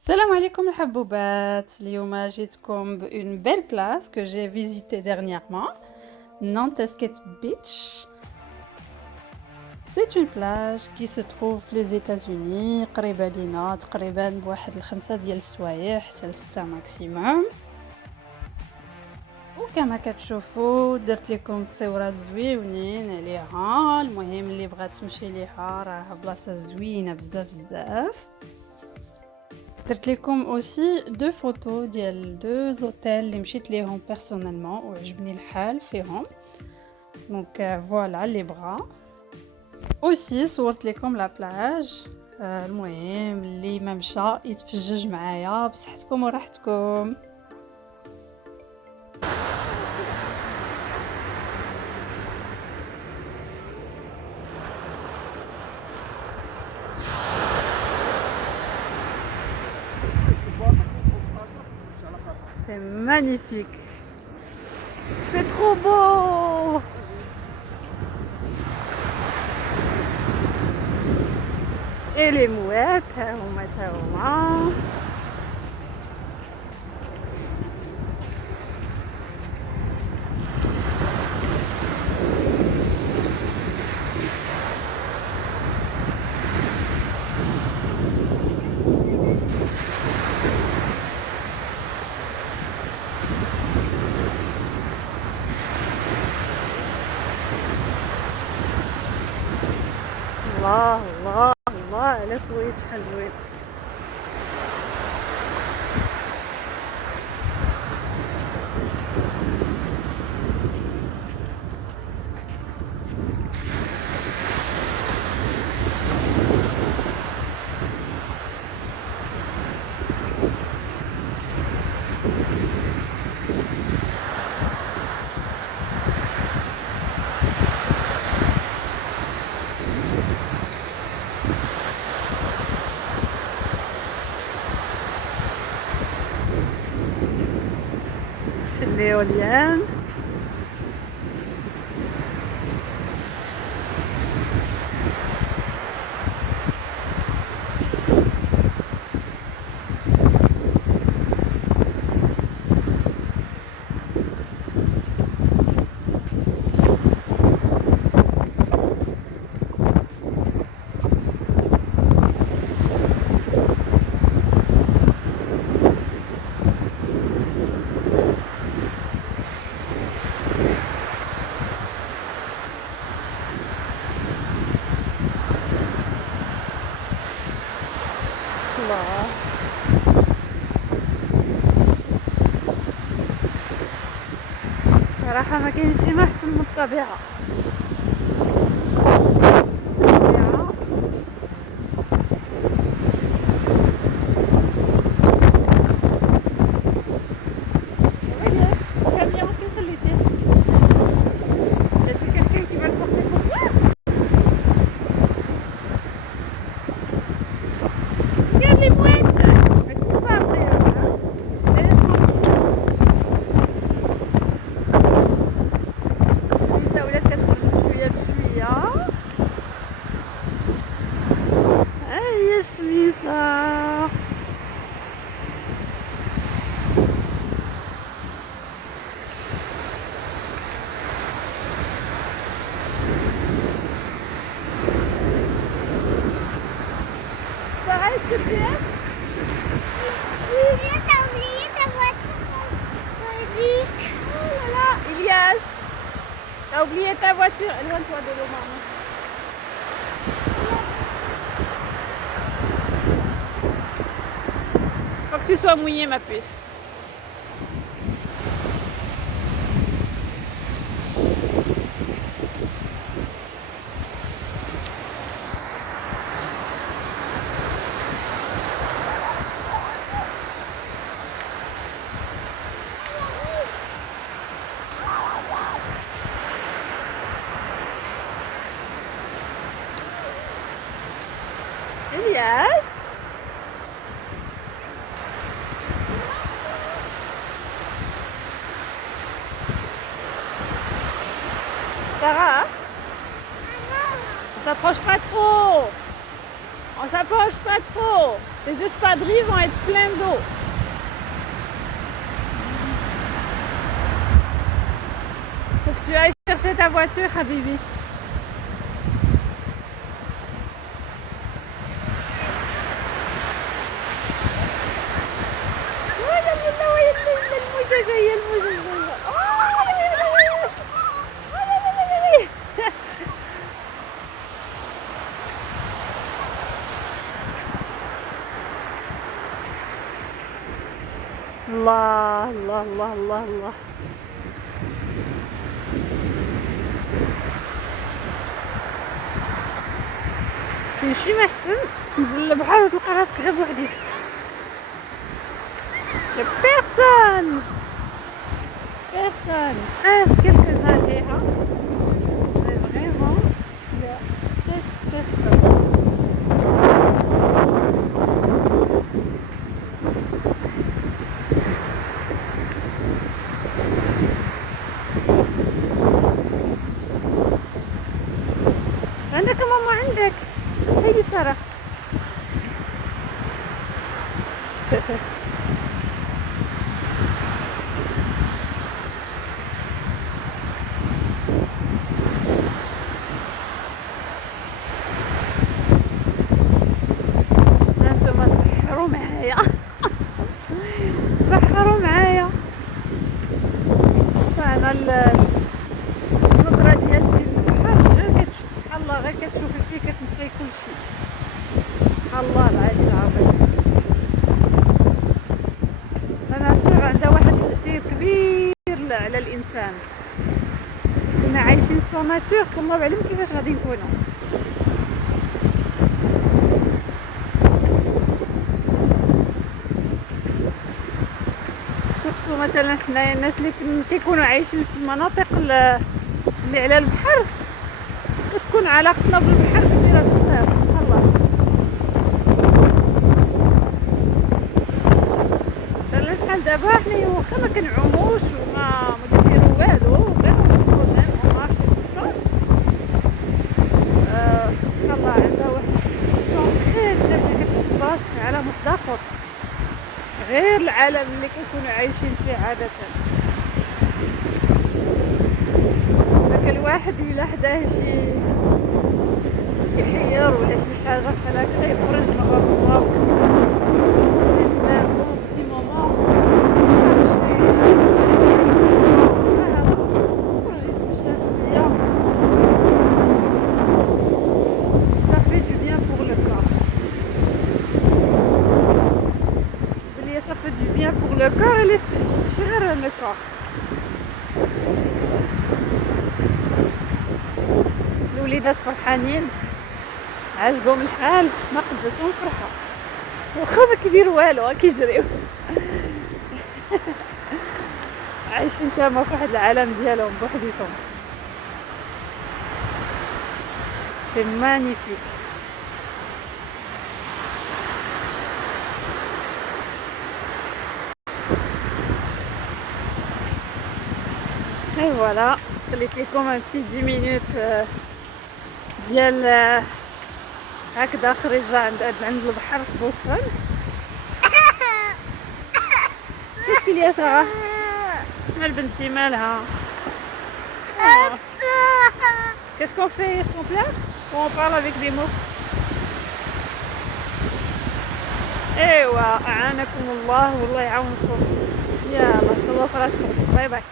Salam alaikum الحبوبات. اليوم جيتكم une belle place que j'ai visitée dernièrement, Nantasket Beach. C'est une plage qui se trouve les États-Unis, قريبة لينا تقريبا بواحد الخمسة ديال السوايع حتى لستة ماكسيموم. وكما كتشوفوا درت لكم تصويرات زويونين عليها. المهم اللي بغات تمشي ليها راه بلاصه زوينه بزاف بزاف. درت لكم اوسي دو فوتو ديال دو زوتيل اللي مشيت ليهم بيرسونيلمون وعجبني الحال فيهم. دونك فوالا اللي بغا اوسي صورت لكم لا بلاج. المهم اللي ما مشى يتفجج معايا بصحتكم وراحتكم. C'est magnifique. C'est trop beau. Et les mouettes, on met ça au moins. الله الله الله على سويت شحال زوين. l'éolienne. الله صراحة ما كاينش شي ما احسن من الطبيعة. Elias, t'as oublié ta voiture. Éloigne-toi de l'eau, maman. Faut que tu sois mouillée, ma puce. Elias. l'espadrilles vont être pleins d'eau. Faut que tu ailles chercher ta voiture, Habibi. الموجة جاية الموجة جاية. الله الله الله الله الله. تمشي ما احسن تنزل للبحر وتلقى راسك غير بوحديك. Personne. Personne. Est-ce quelques aléas? Mais vraiment, il y a presque personne. عندك ماما عندك هيدي سارة. انتما تبحروا معايا. تبحروا معايا. فانا النظرة ديالتي للبحر غير سبحان الله غير كتشوفي فيه كتنساي كلشي. سبحان الله العلي العظيم. الناتور عندها واحد التأثير كبير على الإنسان. كنا عايشين سون ناتور كنا بعلم كيفاش غادي نكونوا. سورتو مثلا حنايا الناس اللي كيكونوا عايشين في المناطق اللي على البحر كتكون علاقتنا بالبحر كبيرة بزاف. سبحان الله. بحال دابا حنايا واخا ما كنعوموش وما كنديرو والو غير نشوفو سبحان الله عندها واحد الصوت خير اللي كتحس براسك في عالم واحد اخر غير العالم اللي كنكونوا عايشين فيه عادة. داك الواحد الا حداه شي حير ولا شي حاجه بحال هكا يخرج مع الله le corps et l'esprit ماشي غير le corps. الوليدات فرحانين عجبهم الحال ما قدتهم فرحة واخا ما كيديروا والو كيجريو. عايشين تما في واحد العالم ديالهم بوحديتهم. سي مانيفيك. اي فوالا خليت لكم ان بتي 10 مينوت ديال هكذا خريجه عند البحر في بوسطن. كيفاش ليا ساره مال بنتي مالها؟ Qu'est-ce qu'on fait? Est-ce qu'on pleure ou on parle avec des mots? ايوا اعانكم الله والله يعاونكم. يلا تهلاو في راسكم. باي باي.